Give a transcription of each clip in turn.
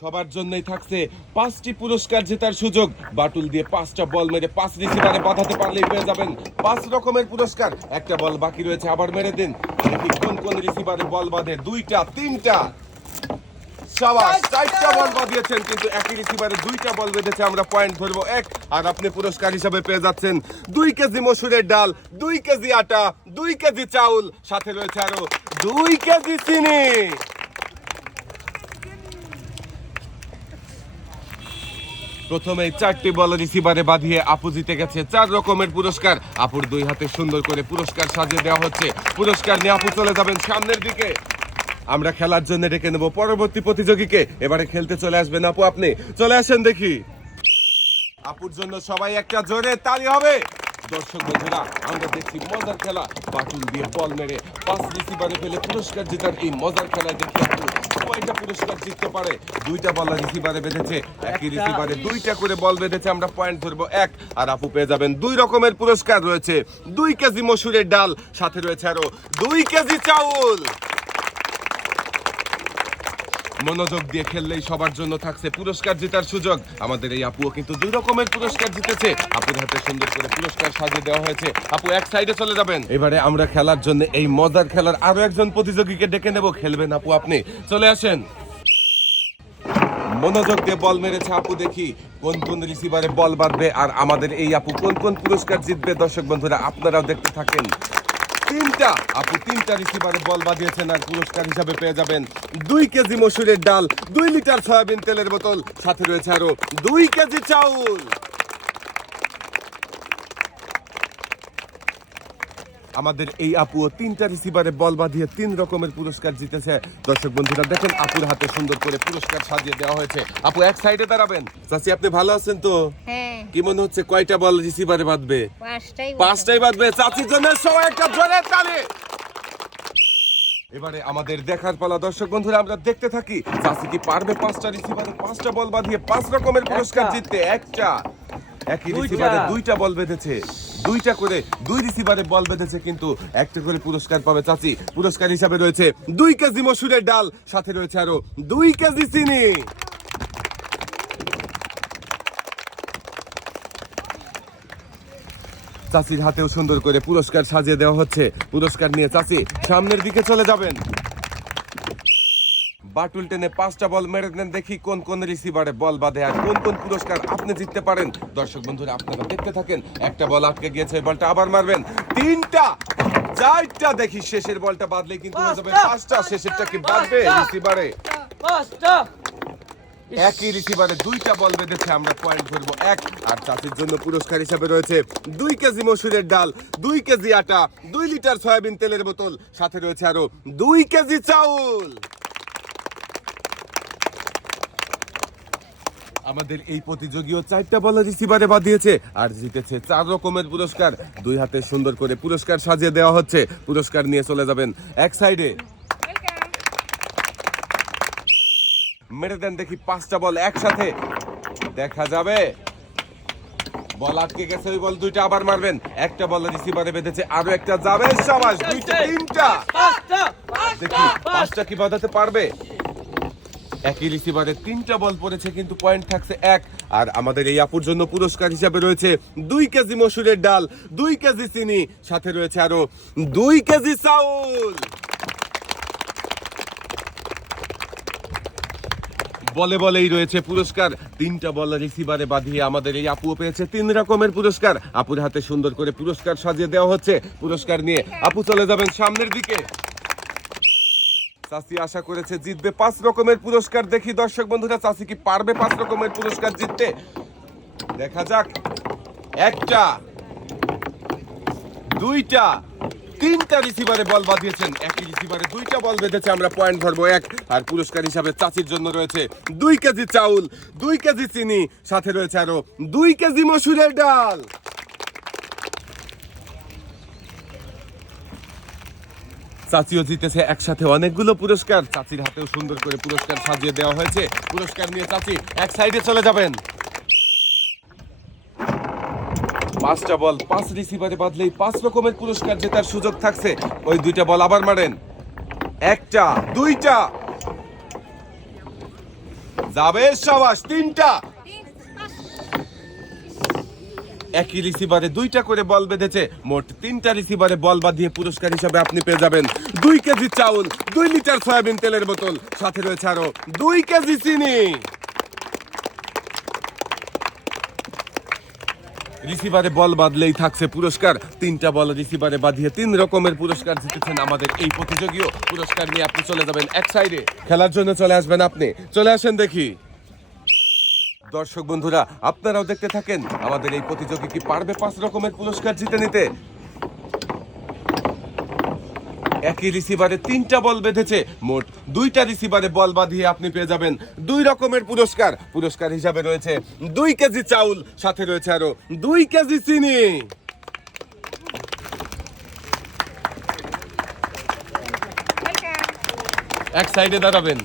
সবার জন্যই থাকছে পাঁচটি পুরস্কার জেতার সুযোগ। বাটুল দিয়ে পাঁচটা বল মেরে পাঁচ রিসিভারে বাঁধাতে পারলেই পেয়ে যাবেন পাঁচ রকমের পুরস্কার। একটা বল বাকি রয়েছে আবার মেরে দিন। দেখি কোন কোন রিসিভারে বল বাঁধে। দুইটা তিনটা। সাবাস চারটা বল বাঁধিয়েছেন কিন্তু একই রিসিভারে দুইটা বল বেঁধেছে। আমরা পয়েন্ট ধরবো এক আর আপনি পুরস্কার হিসাবে পেয়ে যাচ্ছেন দুই কেজি মসুরের ডাল দুই কেজি আটা দুই কেজি চাউল। সাথে রয়েছে আরও দুই কেজি চিনি। প্রথমে চারটি বল রিসিভারে বাঁধিয়ে আপু জিতে গেছে চার রকমের পুরস্কার। আপুর দুই হাতে সুন্দর করে পুরস্কার সাজিয়ে দেওয়া হচ্ছে। পুরস্কার নিয়ে আপু চলে যাবেন সামনের দিকে। আমরা খেলার জন্য ডেকে নেব পরবর্তী প্রতিযোগীকে। এবারে খেলতে চলে আসবেন আপু আপনি। চলে আসেন দেখি। আপুর জন্য সবাই একটা জোরে তালি হবে। দর্শক বন্ধুরা আমরা দেখছি মজার খেলা। বাটুল দিয়ে বল মেরে পাঁচ রিসিভারে ফেলে পুরস্কার জেতার এই মজার খেলায় দেখি আপু কয়টা পুরস্কার জিততে পারে। দুইটা বল রিসিভারে বেঁধেছে একই রিসিভারে দুইটা করে বল বেঁধেছে আমরা পয়েন্ট ধরবো এক। আর আপু পেয়ে যাবেন দুই রকমের পুরস্কার রয়েছে। দুই কেজি মসুরের ডাল সাথে রয়েছে আরও দুই কেজি চাউল। মনোযোগ দিয়ে খেললেই সবার জন্য থাকছে পুরস্কার জেতার সুযোগ। আমাদের এই আপুও কিন্তু দুই রকমের পুরস্কার জিতেছে। আপুর হাতে সুন্দর করে পুরস্কার সাজিয়ে দেওয়া হয়েছে। আপু, এক সাইডে চলে যাবেন। এবারে আমরা খেলার জন্য এই মজার খেলার আরও একজন প্রতিযোগীকে ডেকে নেব। খেলবেন আপু আপনি। চলে আসেন। মনোযোগ দিয়ে বল মেরেছে আপু দেখি। কোন কোন রিসিভারে বল বাঁধবে আর আমাদের এই আপু কোন কোন পুরস্কার জিতবে? দর্শক বন্ধুরা, আপনারাও দেখতে থাকেন। তিনটা। আপু, তিনটা রিসিভারে বল বাজিয়েছেন আর পুরস্কার হিসাবে পেয়ে যাবেন দুই কেজি মসুরের ডাল, দুই লিটার সয়াবিন তেলের বোতল। সাথে রয়েছে আরও দুই কেজি চাউল। আমাদের এই আপুও তিনটা রিসিভারে বল বাঁধিয়ে তিন রকমের পুরস্কার জিতেছে। দর্শক বন্ধুরা দেখেন আপুর হাতে সুন্দর করে পুরস্কার সাজিয়ে দেওয়া হয়েছে। আপু এক সাইডে দাঁড়াবেন। চাচি আপনি ভালো আছেন তো? হ্যাঁ। কি মনে হচ্ছে কয়টা বল রিসিভারে বাঁধবে? পাঁচটাই পাঁচটাই বাঁধবে। চাচির জন্য সবাই একটা জোরে তালি এবারে আমাদের দেখার পালা। দর্শক বন্ধুরা আমরা দেখতে থাকি চাচি কি পারবে পাঁচটা রিসিভারে পাঁচটা বল বাঁধিয়ে পাঁচ রকমের পুরস্কার জিততে? একটা। একই। রিসিভারে দুইটা বল বেঁধেছে। দুইটা করে, দুই রিসিভারে বল বেঁধেছে কিন্তু একটা করে পুরস্কার পাবে চাচি। পুরস্কার হিসাবে রয়েছে দুই কেজি মসুরের ডাল, সাথে রয়েছে আরও দুই কেজি চিনি। চাচির হাতেও সুন্দর করে পুরস্কার সাজিয়ে দেওয়া হচ্ছে। পুরস্কার নিয়ে চাচি সামনের দিকে চলে যাবেন। বাটুল টেনে পাঁচটা বল মেরে দেন দেখি কোন কোন রিসিভারে বল বাঁধে আর কোন কোন পুরস্কার আপনি জিততে পারেন। দর্শক বন্ধুরা আপনারা দেখতে থাকেন একটা বল আটকে গিয়েছে বলটা আবার মারবেন। তিনটা চারটা দেখি শেষের বলটা বাঁধলে কিন্তু হয়ে যাবে পাঁচটা, শেষেরটা কি পাঁচটা। রিসিভারে পাঁচটা। একই রিসিভারে দুইটা বল বেঁধেছে আমরা পয়েন্ট ধরবো এক আর চাষির জন্য পুরস্কার হিসাবে রয়েছে দুই কেজি মসুরের ডাল দুই কেজি আটা দুই লিটার সয়াবিন তেলের বোতল সাথে রয়েছে আরও দুই কেজি চাউল। আমাদের এই প্রতিযোগীও চারটা বল রিসিভারে বাঁধিয়েছে আর জিতেছে চার রকমের পুরস্কার। দুই হাতে সুন্দর করে পুরস্কার সাজিয়ে দেওয়া হচ্ছে। পুরস্কার নিয়ে চলে যাবেন এক সাইডে। মেরে দেন দেখি পাঁচটা বল একসাথে। দেখা যাবে। বল আটকে গেছে ওই বল দুইটা আবার মারবেন। একটা বল রিসিভারে বেঁধেছে আরও একটা যাবে সবাস দুইটা তিনটা। পাঁচটা দেখি পাঁচটা কি বাঁধাতে পারবে? একই রিসিভারে তিনটা বল পড়েছে, কিন্তু পয়েন্ট থাকছে এক। আর আমাদের এই আপুর জন্য পুরস্কার হিসাবে রয়েছে দুই কেজি মসুরের ডাল, দুই কেজি চিনি, সাথে রয়েছে আরও দুই কেজি চাউল। বলে বলেই রয়েছে পুরস্কার। তিনটা বল রিসিভারে বাঁধিয়ে আমাদের এই আপুও পেয়েছে তিন রকমের পুরস্কার। আপুর হাতে সুন্দর করে পুরস্কার সাজিয়ে দেওয়া হচ্ছে। পুরস্কার নিয়ে আপু চলে যাবেন সামনের দিকে। চাষি আশা করেছে জিতবে পাঁচ রকমের পুরস্কার। দেখি দর্শক বন্ধুরা চাষি কি পারবে পাঁচ রকমের পুরস্কার জিততে? দেখা যাক। একটা, দুইটা, তিনটা রিসিভারে বল বাঁধিয়েছেন। একই রিসিভারে দুইটা বল বেঁধেছে, আমরা পয়েন্ট ধরবো এক। আর পুরস্কার হিসাবে চাচির জন্য রয়েছে দুই কেজি চাউল, দুই কেজি চিনি, সাথে রয়েছে আরও দুই কেজি মসুরের ডাল। চাচিও জিতেছে একসাথে অনেকগুলো পুরস্কার। চাচির হাতেও সুন্দর করে পুরস্কার সাজিয়ে দেওয়া হয়েছে। পুরস্কার নিয়ে চাচি এক সাইডে চলে যাবেন। পাঁচটা বল, পাঁচ রিসিভারে বাদলেই পাঁচ রকমের পুরস্কার জেতার সুযোগ থাকছে। ওই দুইটা বল আবার মারেন। একটা, দুইটা। যাবে সাবাস, তিনটা। একই রিসিভারে দুইটা করে বল বেঁধেছে। মোট তিনটা রিসিভারে বল বাঁধিয়ে পুরস্কার হিসাবে আপনি পেয়ে যাবেন দুই কেজি চাউল, দুই লিটার সয়াবিন তেলের বোতল। সাথে রয়েছে আরও দুই কেজি চিনি। রিসিভারে বল বাঁধলেই থাকছে পুরস্কার। তিনটা বল রিসিভারে বাঁধিয়ে তিন রকমের পুরস্কার জিতেছেন আমাদের এই প্রতিযোগীও। পুরস্কার নিয়ে আপনি চলে যাবেন এক সাইডে খেলার জন্য চলে আসবেন আপনি। চলে আসেন দেখি। দর্শক বন্ধুরা, আপনারাও দেখতে থাকেন, আমাদের এই প্রতিযোগী কি পারবে পাঁচ রকমের পুরস্কার জিতে নিতে? একই রিসিভারে তিনটা বল বেঁধেছে, মোট দুইটা রিসিভারে বল বাঁধিয়ে আপনি পেয়ে যাবেন দুই রকমের পুরস্কার। পুরস্কার হিসাবে রয়েছে দুই কেজি চাউল, সাথে রয়েছে আরও দুই কেজি চিনি। এক সাইডে দাঁড়াবেন।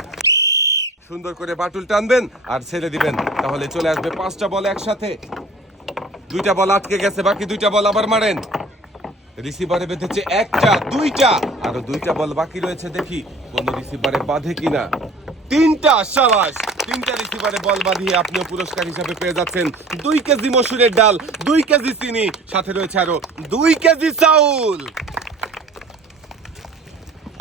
সুন্দর করে বাটুল টানবেন আর ছেড়ে দিবেন। তাহলে চলে আসবে পাঁচটা বল একসাথে। দুইটা বল আটকে গেছে, বাকি দুইটা বল আবার মারেন। রিসিভারে বেঁধেছে একটা, দুইটা। আরও দুইটা বল বাকি রয়েছে, দেখি কোন রিসিভারে বাঁধে কিনা। তিনটা, সাবাস! তিনটা রিসিভারে বল বাঁধিয়ে আপনিও পুরস্কার হিসাবে পেয়ে যাচ্ছেন। দুই কেজি মসুরের ডাল, দুই কেজি চিনি, সাথে রয়েছে আরও দুই কেজি চাউল।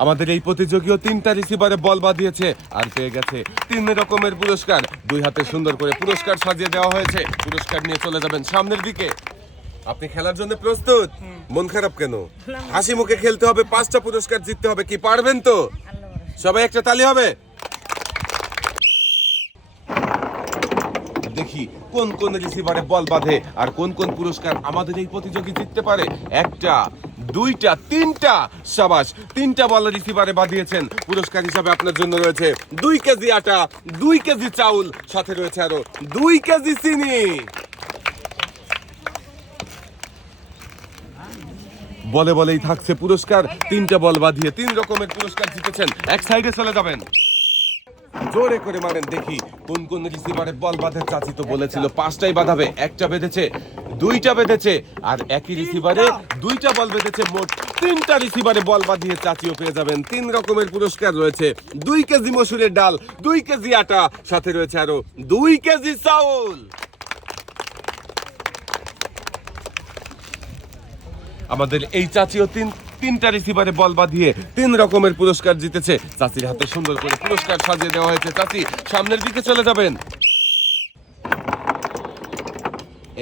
আমাদের এই প্রতিযোগীও তিনটা রিসিভারে বল বাঁধিয়েছে আর পেয়ে গেছে তিন রকমের পুরস্কার। দুই হাতে সুন্দর করে পুরস্কার সাজিয়ে দেওয়া হয়েছে। পুরস্কার নিয়ে চলে যাবেন সামনের দিকে। আপনি খেলার জন্য প্রস্তুত? মন খারাপ কেন? হাসি মুখে খেলতে হবে পাঁচটা পুরস্কার জিততে হবে কি পারবেন তো? সবাই একটা তালি হবে? দেখি কোন কোন রিসিভারে বল বাঁধে আর কোন কোন পুরস্কার আমাদের এই প্রতিযোগী জিততে পারে। একটা, দুইটা, তিনটা, সাবাস, তিনটা বল রিসিভারে বাঁধিয়েছেন। পুরস্কার হিসাবে আপনার জন্য রয়েছে দুই কেজি আটা, দুই কেজি চাউল, সাথে রয়েছে আরও দুই কেজি চিনি। বলে বলেই থাকছে পুরস্কার। তিনটা বল বাঁধিয়ে তিন রকমের পুরস্কার জিতেছেন। এক সাইডে চলে যাবেন। জোরে করে মারেন দেখি কোন কোন রিসিভারে বল বাঁধে। চাচি তো বলেছিল পাঁচটাই বাঁধাবে একটা বেঁধেছে দুইটা বেঁধেছে আর একই রিসিভারে দুইটা বল বেঁধেছে মোট তিনটা রিসিভারে বল বাঁধিয়ে চাচিও পেয়ে যাবেন। তিন রকমের পুরস্কার রয়েছে দুই কেজি মসুরের ডাল দুই কেজি আটা সাথে রয়েছে আরও দুই কেজি চাউল। আমাদের এই চাচিও তিন তিনটা রিসিভারে বল বাঁধিয়ে তিন রকমের পুরস্কার জিতেছে। চাচির হাতে সুন্দর করে পুরস্কার সাজিয়ে দেওয়া হয়েছে। চাচি, সামনের দিকে চলে যাবেন।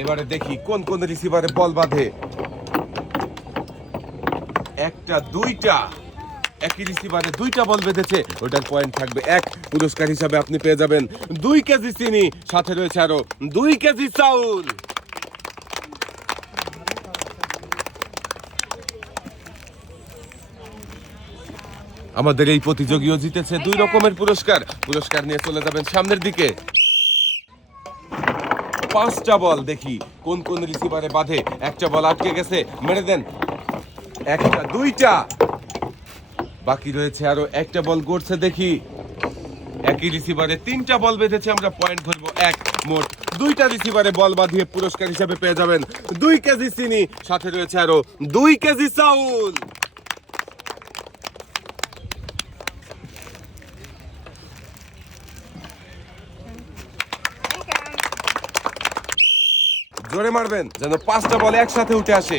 এবারে দেখি কোন কোন রিসিভারে বল বাঁধে। একটা, দুইটা। একই রিসিভারে দুইটা বল বেঁধেছে। ওটার পয়েন্ট থাকবে এক। পুরস্কার হিসাবে আপনি পেয়ে যাবেন দুই কেজি চিনি। সাথে রয়েছে আরও দুই কেজি চাউল। আমাদের এই প্রতিযোগীও জিতেছে দুই রকমের পুরস্কার। পুরস্কার নিয়ে চলে যাবেন সামনের দিকে। পাঁচটা বল দেখি, কোন কোন রিসিভারে বাঁধে। একটা বল আটকে গেছে, মেরে দেন। একটা, দুইটা। বাকি রয়েছে আরও একটা বল গড়ছে দেখি। একই রিসিভারে তিনটা বল বেঁধেছে, আমরা পয়েন্ট ধরবো এক, মোট দুইটা রিসিভারে বল বাঁধিয়ে পুরস্কার হিসাবে পেয়ে যাবেন দুই কেজি চিনি। সাথে রয়েছে আরও দুই কেজি চাউল। জোরে মারবেন, যেন পাঁচটা বল একসাথে উঠে আসে।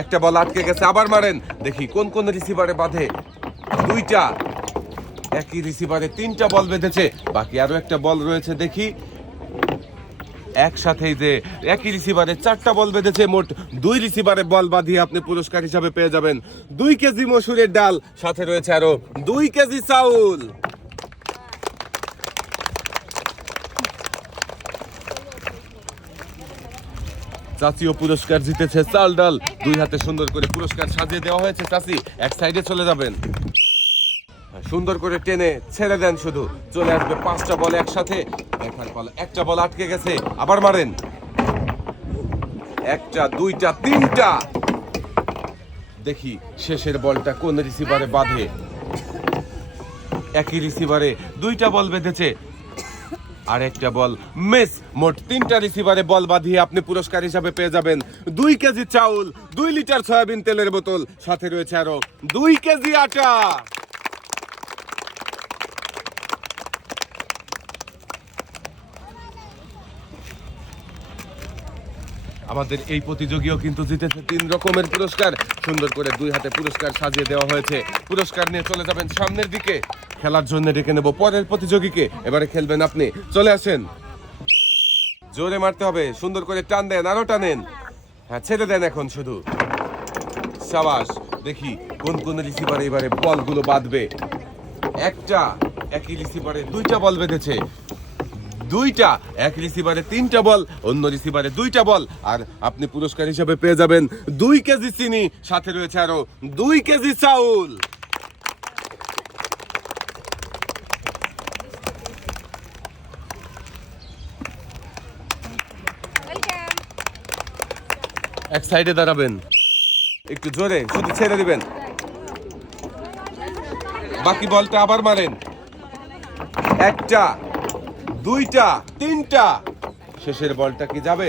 একটা বল আটকে গেছে, আবার মারেন। দেখি কোন কোন রিসিভারে বাঁধে। দুইটা। একই রিসিভারে তিনটা বল বেঁধেছে। বাকি আরও একটা বল রয়েছে, দেখি। একসাথেই যে একই রিসিভারে চারটা বল বেঁধেছে, মোট দুই রিসিভারে বল বাঁধিয়ে আপনি পুরস্কার হিসাবে পেয়ে যাবেন। দুই কেজি মসুরের ডাল, সাথে রয়েছে আরও দুই কেজি চাউল। চাচিও পুরস্কার জিতেছে। চাল ডাল দুই হাতে সুন্দর করে পুরস্কার সাজিয়ে দেওয়া হয়েছে। চাচি, এক সাইডে চলে যাবেন। সুন্দর করে টেনে ছেড়ে দেন শুধু। চলে আসবে পাঁচটা বল একসাথে। দেখার ফলে একটা বল আটকে গেছে, আবার মারেন। একটা, দুইটা, তিনটা। দেখি শেষের বলটা কোন রিসিভারে বাঁধে। একই রিসিভারে দুইটা বল বেঁধেছে। আর একটা বল। মেস, মোট তিনটা রিসিভারে বল বাঁধিয়ে আপনি পুরস্কার হিসাবে পেয়ে যাবেন দুই কেজি চাউল, দুই লিটার সয়াবিন তেলের বোতল। সাথে রয়েছে আরও দুই কেজি আটা। আমাদের এই প্রতিযোগীও কিন্তু জিতেছে তিন রকমের পুরস্কার। সুন্দর করে দুই হাতে পুরস্কার সাজিয়ে দেওয়া হয়েছে। পুরস্কার নিয়ে চলে যাবেন সামনের দিকে। খেলার জন্য ডেকে নেব পরের প্রতিযোগীকে। এবারে খেলবেন আপনি। চলে আসেন। জোরে মারতে হবে। সুন্দর করে টান দেন, আরও টানেন। হ্যাঁ ছেড়ে দেন এখন শুধু। সাবাস, দেখি কোন কোন রিসিভার এবারে বলগুলো বাঁধবে। একটা, একই রিসিভারে দুইটা বল বেঁধেছে। দুইটা। এক রিসিভারে তিনটা বল, অন্য রিসিভারে দুইটা বল। আর আপনি পুরস্কার হিসাবে পেয়ে যাবেন দুই কেজি চিনি। সাথে রয়েছে আরও দুই কেজি চাউল। এক সাইডে দাঁড়াবেন। একটু জোরে, শুধু ছেড়ে দিবেন। বাকি বলটা আবার মারেন। একটা। দুইটা, তিনটা। শেষের বলটা কি যাবে?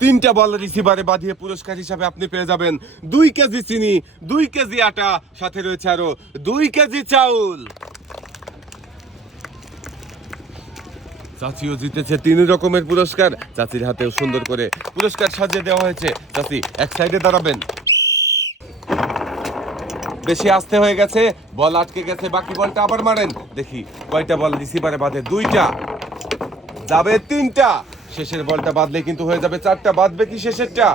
তিনটা বল রিসিভারে বাঁধিয়ে পুরস্কার হিসাবে আপনি পেয়ে যাবেন দুই কেজি চিনি, দুই কেজি আটা, সাথে রয়েছে আরও দুই কেজি চাউল। চাচিও জিতেছে তিন রকমের পুরস্কার। চাচির হাতেও সুন্দর করে পুরস্কার সাজিয়ে দেওয়া হয়েছে। চাচি, এক সাইডে দাঁড়াবেন। বেশি আস্তে হয়ে গেছে, বল আটকে গেছে, বাকি বলটা আবার মারেন। দেখি, কয়টা বল রিসিভারে বাঁধে দুইটা। যাবে তিনটা। শেষের বলটা বাদলে কিন্তু হয়ে যাবে চারটা, বাদবে কি শেষেরটা?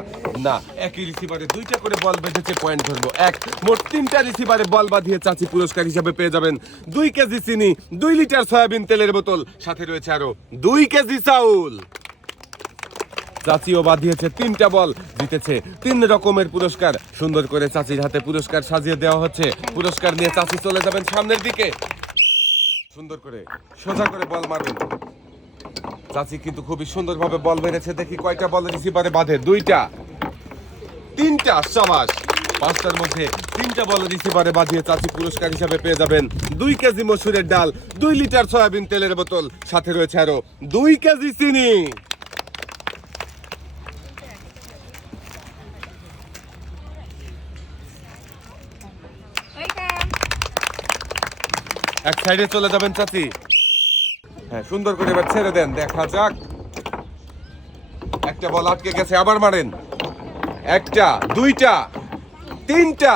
না, একই রিসিভারে দুইটা করে বল বেঁধেছে পয়েন্ট ধরবো। এক, মোট তিনটা রিসিভারে বল বাঁধিয়ে চাচি পুরস্কার হিসাবে পেয়ে যাবেন। দুই কেজি চিনি, দুই লিটার সয়াবিন তেলের বোতল। সাথে রয়েছে আরও দুই কেজি চাউল। চাচিও বাঁধিয়েছে তিনটা বল, জিতেছে তিন রকমের পুরস্কার। সুন্দর করে চাচির হাতে পুরস্কার সাজিয়ে দেওয়া হচ্ছে। পুরস্কার নিয়ে চাচি চলে যাবেন সামনের দিকে। সুন্দর করে, সোজা করে বল মারবেন চাচি কিন্তু খুবই সুন্দরভাবে বল মেরেছে। দেখি কয়টা বল রিসিভারে বাঁধে। দুইটা। তিনটা, সাবাস। পাঁচটার মধ্যে তিনটা বল রিসিভারে বাঁধিয়ে চাচি পুরস্কার হিসাবে পেয়ে যাবেন। দুই কেজি মসুরের ডাল, দুই লিটার সয়াবিন তেলের বোতল। সাথে রয়েছে আরও দুই কেজি চিনি। এক সাইডে চলে যাবেন চাচি। হ্যাঁ সুন্দর করে এবার ছেড়ে দেন, দেখা যাক। একটা বল আটকে গেছে, আবার মারেন। একটা, দুইটা, তিনটা।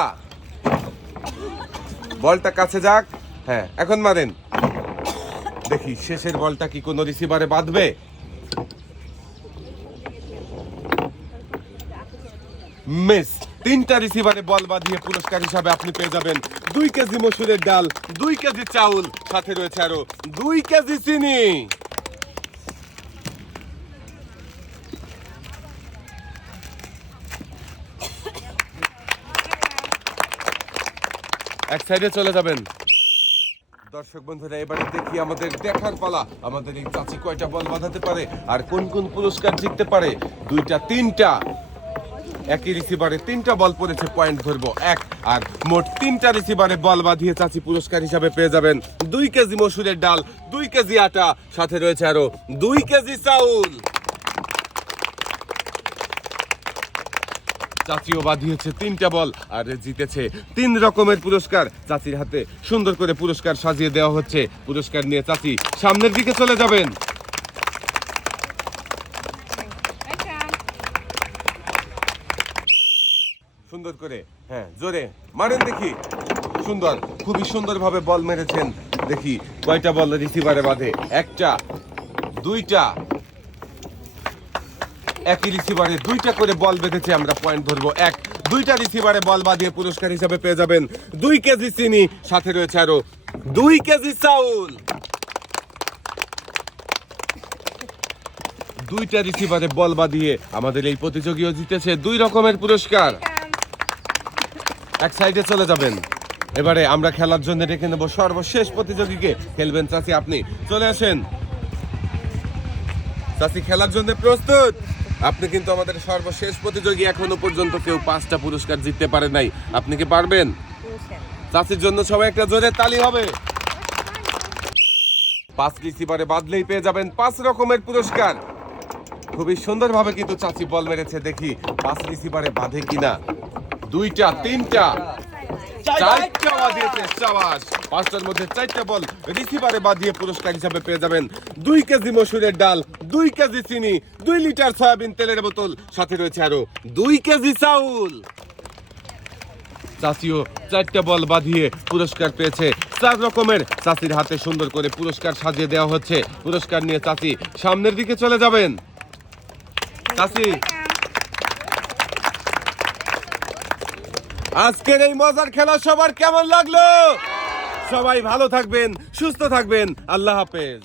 বলটা কাছে যাক। হ্যাঁ এখন মারেন। দেখি, শেষের বলটা কি কোনো রিসিভারে বাঁধবে? মিস, তিনটা রিসিভারে বল বাঁধিয়ে পুরস্কার হিসাবে আপনি পেয়ে যাবেন। দুই কেজি মসুরের ডাল, দুই কেজি চাউল, সাথে রয়েছে আরও দুই কেজি চিনি। এক সাইডে চলে যাবেন। দর্শক বন্ধুরা, এবারে দেখি আমাদের দেখার পালা। আমাদের এই চাচি কয়টা বল বাঁধাতে পারে আর কোন কোন পুরস্কার জিততে পারে? দুইটা, তিনটা। একই রিসিভারে তিনটা বল পড়েছে পয়েন্ট ধরবো। এক আর মোট তিনটা রিসিভারে বল বাঁধিয়ে চাচি পুরস্কার হিসাবে পেয়ে যাবেন দুই কেজি মসুরের ডাল, দুই কেজি আটা, সাথে রয়েছে আরও দুই কেজি চাউল। চাচিও বাঁধিয়েছে তিনটা বল আর জিতেছে তিন রকমের পুরস্কার। চাচির হাতে সুন্দর করে পুরস্কার সাজিয়ে দেওয়া হচ্ছে। পুরস্কার নিয়ে চাচি সামনের দিকে চলে যাবেন। সুন্দর করে হ্যাঁ জোরে। মারেন দেখি। সুন্দর, খুবই সুন্দরভাবে বল মেরেছেন। দেখি, কয়টা বল রিসিভারে বাঁধে? একটা, দুইটা। একই রিসিভারে দুইটা করে বল বেঁধেছে, আমরা পয়েন্ট ধরবো। এক, দুইটা রিসিভারে বল বাঁধিয়ে পুরস্কার হিসাবে পেয়ে যাবেন দুই কেজি চিনি। সাথে রয়েছে আরও দুই কেজি চাউল। দুইটা রিসিভারে বল বাঁধিয়ে আমাদের এই প্রতিযোগীও জিতেছে দুই রকমের পুরস্কার। এক সাইডে চলে যাবেন। এবারে আমরা খেলার জন্য ডেকে নেব সর্বশেষ প্রতিযোগীকে। খেলবেন চাচি আপনি। চলে আসেন। চাচি খেলার জন্য প্রস্তুত। আপনি কিন্তু আমাদের সর্বশেষ প্রতিযোগী এখনও পর্যন্ত কেউ পাঁচটা পুরস্কার জিততে পারে নাই। আপনি কি পারবেন? চাচির জন্য সবাই একটা জোরে তালি হবে। পাঁচ রিসিভারে বাদলেই পেয়ে যাবেন পাঁচ রকমের পুরস্কার। খুবই সুন্দরভাবে কিন্তু চাচি বল মেরেছে দেখি পাঁচ রিসিভারে বাঁধে কিনা। দুইটা তিনটা। চারটা সাবাস। পাঁচটার মধ্যে চারটা বল রিসিভারে বাদিয়ে পুরস্কার হিসাবে পেয়ে যাবেন। দুই কেজি মসুরের ডাল দুই কেজি চিনি দুই লিটার সয়াবিন তেলের বোতল। সাথে রয়েছে আরও দুই কেজি চাউল। চাচিও চারটা বল বাঁধিয়ে পুরস্কার পেয়েছে। চার রকমের চাচির হাতে সুন্দর করে পুরস্কার সাজিয়ে দেওয়া হচ্ছে। পুরস্কার নিয়ে চাচি সামনের দিকে চলে যাবেন। চাচি আজকের এই মজার খেলা সবার কেমন লাগল? সবাই ভালো থাকবেন সুস্থ থাকবেন। আল্লাহ হাফেজ।